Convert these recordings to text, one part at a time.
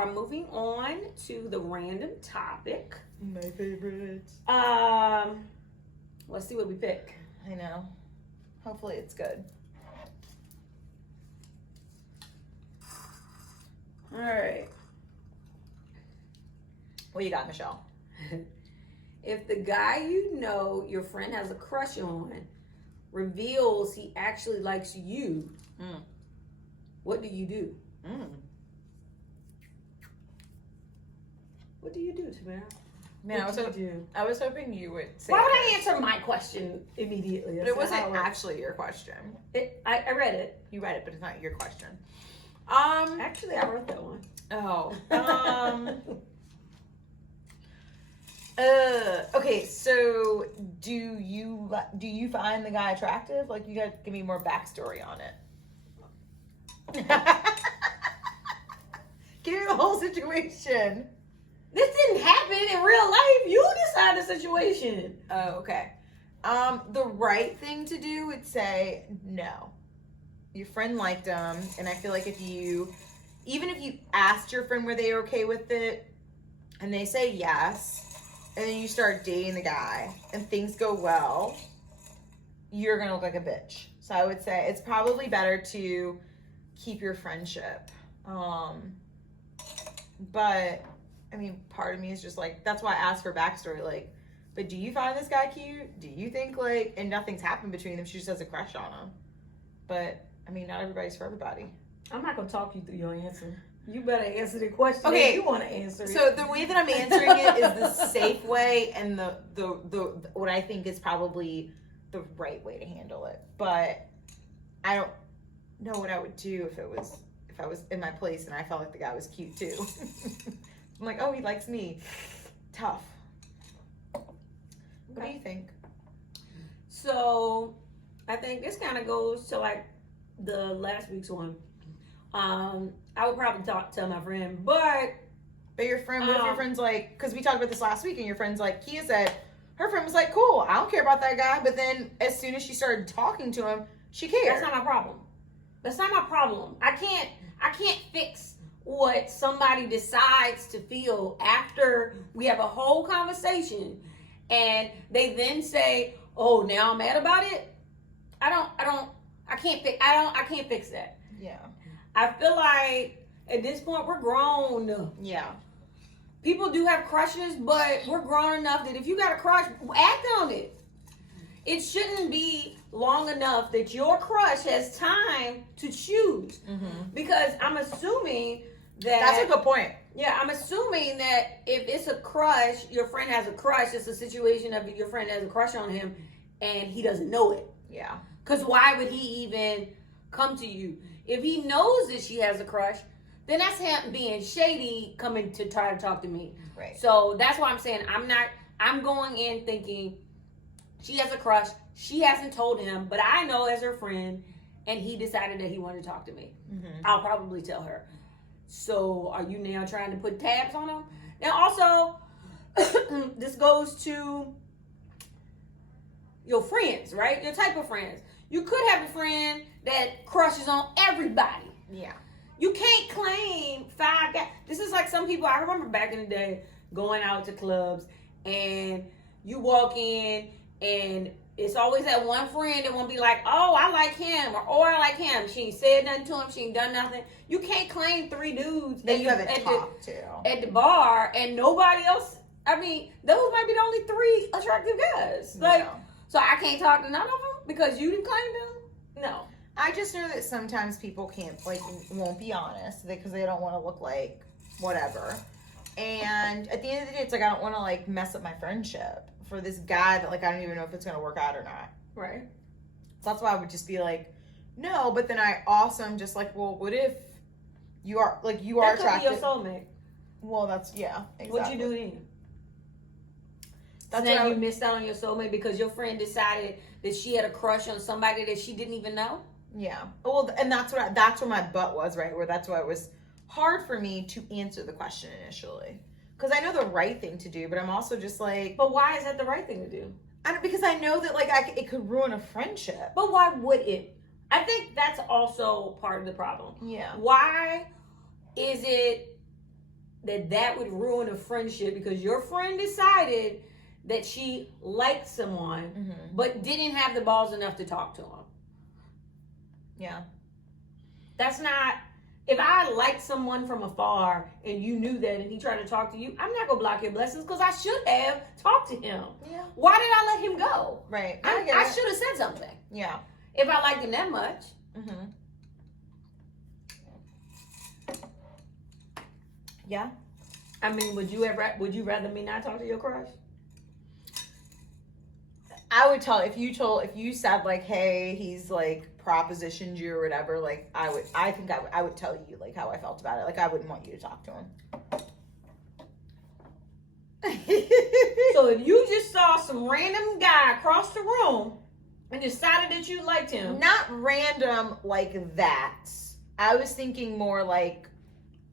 are moving on to the random topic. My favorite. Let's see what we pick. I know. Hopefully it's good. All right. What you got, Michelle? If the guy you know your friend has a crush on reveals he actually likes you, what do you do? What do you do, Tamara? Man, I was hoping you would say. Why would I answer my question immediately? But it wasn't actually your question. I read it. You read it, but it's not your question. Actually, I wrote that one. Oh. Okay, so do you find the guy attractive? Like, you gotta give me more backstory on it. Give me the whole situation. This didn't happen in real life. You decide the situation. Oh, okay. The right thing to do would say no. Your friend liked him, and I feel like even if you asked your friend were they okay with it, and they say yes, and then you start dating the guy, and things go well, you're gonna look like a bitch. So I would say it's probably better to keep your friendship. But I mean, part of me is just like, that's why I asked for backstory. Like, but do you find this guy cute? Do you think like, and nothing's happened between them, she just has a crush on him. But I mean, not everybody's for everybody. I'm not gonna talk you through your answer. You better answer the question. Okay, if you want to answer it. So the way that I'm answering it is the safe way, and the what I think is probably the right way to handle it. But I don't know what I would do if I was in my place and I felt like the guy was cute too. I'm like, oh, he likes me. Tough. What do you think? So I think this kind of goes to like the last week's one. I would probably tell my friend, but your friend, what if your friend's like, because we talked about this last week, and your friend's like, Kia said, her friend was like, cool, I don't care about that guy, but then as soon as she started talking to him, she cared. That's not my problem. That's not my problem. I can't fix what somebody decides to feel after we have a whole conversation, and they then say, oh, now I'm mad about it. I can't fix that. Yeah. I feel like at this point we're grown. Yeah. People do have crushes, but we're grown enough that if you got a crush, act on it. It shouldn't be long enough that your crush has time to choose. Because I'm assuming that... That's a good point. Yeah, I'm assuming that if it's a crush, your friend has a crush, it's a situation of your friend has a crush on him and he doesn't know it. Yeah. Because why would he even come to you? If he knows that she has a crush, then that's him being shady coming to try to talk to me. Right. So that's why I'm saying I'm going in thinking she has a crush. She hasn't told him, but I know as her friend, and he decided that he wanted to talk to me. I'll probably tell her. So are you now trying to put tabs on him? Now also, this goes to your friends, right? Your type of friends. You could have a friend that crushes on everybody. Yeah. You can't claim 5 guys. This is like some people, I remember back in the day going out to clubs and you walk in and it's always that one friend that won't be like, oh, I like him, or oh, I like him. She ain't said nothing to him. She ain't done nothing. You can't claim 3 dudes that you haven't talked to at the bar and nobody else. I mean, those might be the only 3 attractive guys. Like, so I can't talk to none of them because you didn't claim them? No. I just know that sometimes people can't, like, won't be honest because they don't want to look like whatever. And at the end of the day, it's like, I don't want to, like, mess up my friendship for this guy that, like, I don't even know if it's going to work out or not. Right. So that's why I would just be like, no, but then I also am just like, well, what if you are, like, you are attracted. That could be your soulmate. Well, that's, yeah, exactly. What'd you do then? That's then you missed out on your soulmate because your friend decided that she had a crush on somebody that she didn't even know? Yeah. Well, and that's where my butt was, right? Where that's why it was hard for me to answer the question initially. Because I know the right thing to do, but I'm also just like... But why is that the right thing to do? Because I know that, like, it could ruin a friendship. But why would it? I think that's also part of the problem. Yeah. Why is it that would ruin a friendship because your friend decided that she liked someone but didn't have the balls enough to talk to him. Yeah. That's not, if I liked someone from afar and you knew that and he tried to talk to you, I'm not gonna block your blessings because I should have talked to him. Yeah. Why did I let him go? Right. I should have said something. Yeah. If I liked him that much. Yeah. I mean, would you rather me not talk to your crush? I would tell if you said like, hey, he's like propositioned you or whatever, like I would tell you like how I felt about it. Like I wouldn't want you to talk to him. So if you just saw some random guy across the room and decided that you liked him. Not random like that. I was thinking more like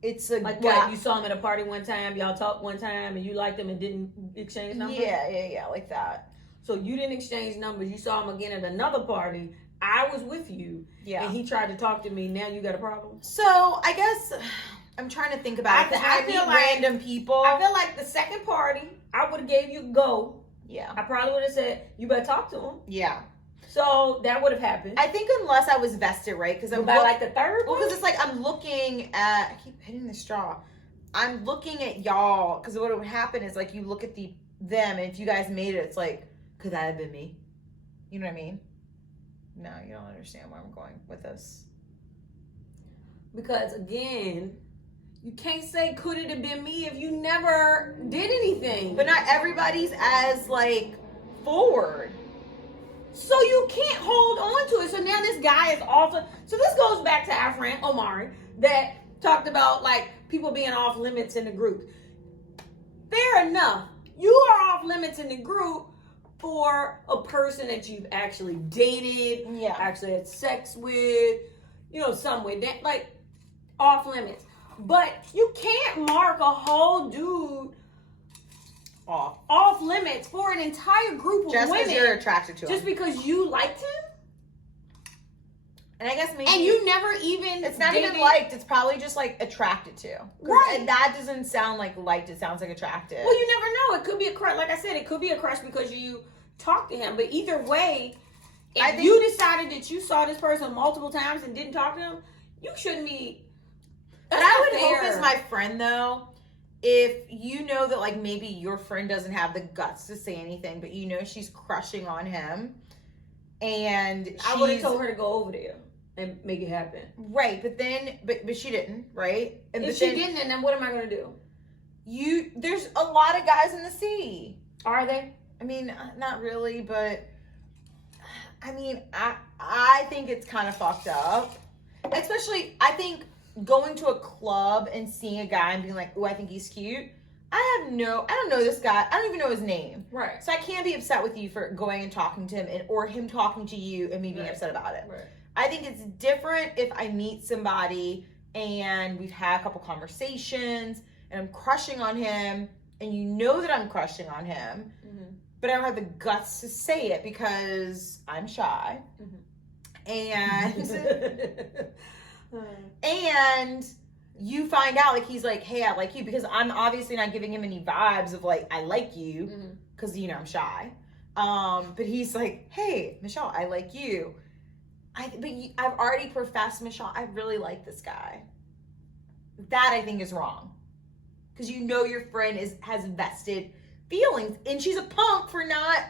it's a like what, you saw him at a party one time, y'all talked one time and you liked him and didn't exchange numbers? Yeah, like that. So you didn't exchange numbers. You saw him again at another party. I was with you. Yeah. And he tried to talk to me. Now you got a problem? So I guess I'm trying to think about it. I meet random people. I feel like the second party, I would have gave you a go. Yeah. I probably would have said, you better talk to him. Yeah. So that would have happened. I think unless I was vested, right? Because I'm by like the third one? Well, because it's like I'm looking at, I keep hitting the straw. I'm looking at y'all, because what would happen is like you look at them, and if you guys made it, it's like, could that have been me? You know what I mean? No, you don't understand where I'm going with this. Because again, you can't say could it have been me if you never did anything. But not everybody's as like forward. So you can't hold on to it. So now this guy is off. So this goes back to our friend Omari that talked about like people being off limits in the group. Fair enough. You are off limits in the group for a person that you've actually dated, actually had sex with, some with that, like off limits. But you can't mark a whole dude off limits for an entire group of women. Just because you're attracted to him. Just because you liked him? And I guess maybe... And you never even... It's not even liked. It's probably just like attracted to. Right. And that doesn't sound like liked. It sounds like attracted. Well, you never know. It could be a crush. Like I said, it could be a crush because you talked to him. But either way, if you decided that you saw this person multiple times and didn't talk to him, you shouldn't be... But I would hope as my friend, though, if you know that, like, maybe your friend doesn't have the guts to say anything, but you know she's crushing on him, and I would have told her to go over there and make it happen. Right, but then, but she didn't, right? And if she didn't, then what am I going to do? There's a lot of guys in the sea. Are they? I mean, not really, but, I mean, I think it's kind of fucked up. Especially, I think... going to a club and seeing a guy and being like, oh, I think he's cute. I don't know this guy. I don't even know his name. Right. So I can't be upset with you for going and talking to him or him talking to you and me being upset about it. Right. I think it's different if I meet somebody and we've had a couple conversations and I'm crushing on him and you know that I'm crushing on him, but I don't have the guts to say it because I'm shy. And you find out like he's like, hey, I like you, because I'm obviously not giving him any vibes of like I like you because I'm shy. But he's like, hey, Michelle, I like you. I've already professed, Michelle, I really like this guy. That I think is wrong, because your friend has vested feelings, and she's a punk for not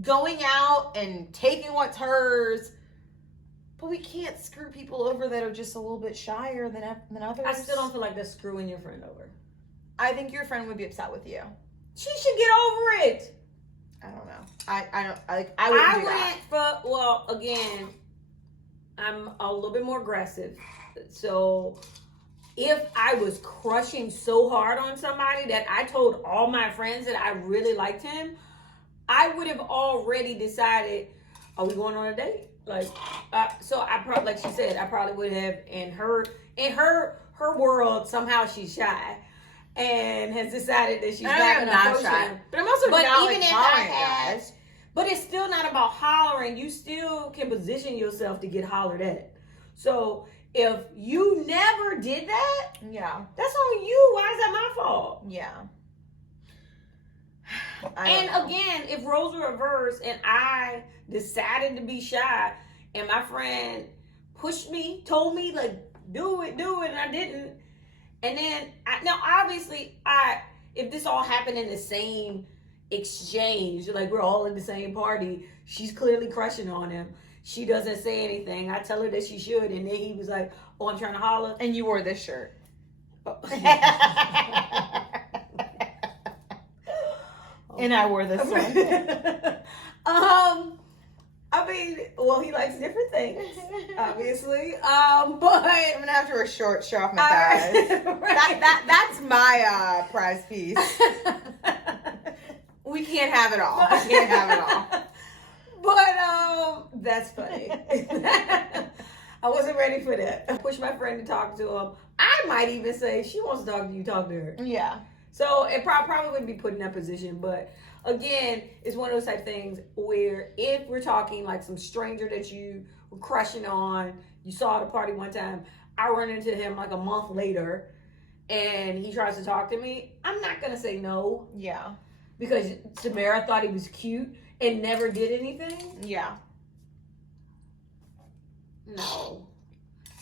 going out and taking what's hers. But we can't screw people over that are just a little bit shyer than others. I still don't feel like that's screwing your friend over. I think your friend would be upset with you. She should get over it. I don't know. I wouldn't do that. Well, again, I'm a little bit more aggressive. So if I was crushing so hard on somebody that I told all my friends that I really liked him, I would have already decided, are we going on a date? Like, so I probably, like she said, I probably would have, in her world, somehow she's shy and has decided that she's not going to approach him. But I'm also not even like hollering at guys. But it's still not about hollering. You still can position yourself to get hollered at. So if you never did that, Yeah. That's on you. Why is that my fault? Yeah. And again, if roles were reversed and I decided to be shy and my friend pushed me, told me like do it, and I didn't, and then now obviously if this all happened in the same exchange, like we're all in the same party, she's clearly crushing on him. She doesn't say anything. I tell her that she should, and then he was like, "Oh, I'm trying to holler." And you wore this shirt. And I wore this one. I mean, well, he likes different things, obviously. But I'm gonna have to wear shorts, show off my thighs. Right. That's my prize piece. We can't have it all. We can't have it all. But that's funny. I wasn't ready for that. I pushed my friend to talk to him. I might even say she wants to talk to you, talk to her. Yeah. So it probably wouldn't be put in that position, but again, it's one of those type of things where if we're talking like some stranger that you were crushing on, you saw at a party one time, I run into him like a month later and he tries to talk to me, I'm not going to say no. Yeah. Because Samara thought he was cute and never did anything. Yeah. No.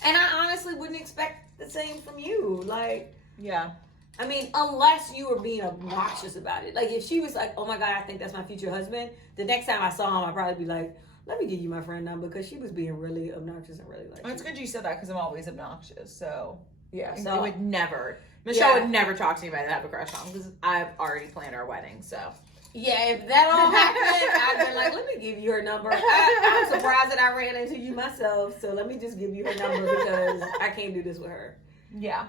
And I honestly wouldn't expect the same from you. Like, yeah. I mean, unless you were being obnoxious about it. Like, if she was like, oh my God, I think that's my future husband, the next time I saw him, I'd probably be like, let me give you my friend number, because she was being really obnoxious and really like. Well, it's good you said that because I'm always obnoxious. So, yeah. So So it would never. Michelle would never talk to anybody that I have a crush on because I've already planned our wedding. So. Yeah, if that all happened, I'd been like, let me give you her number. I'm surprised that I ran into you myself, so let me just give you her number because I can't do this with her. Yeah.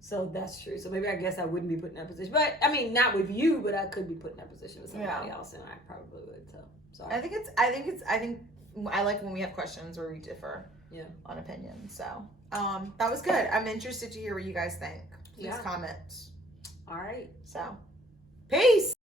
So that's true. So maybe I guess I wouldn't be put in that position. But I mean, not with you, but I could be put in that position with somebody else, and I probably would. So sorry. I think I like when we have questions where we differ on opinions. So that was good. I'm interested to hear what you guys think. Please comment. All right. So peace.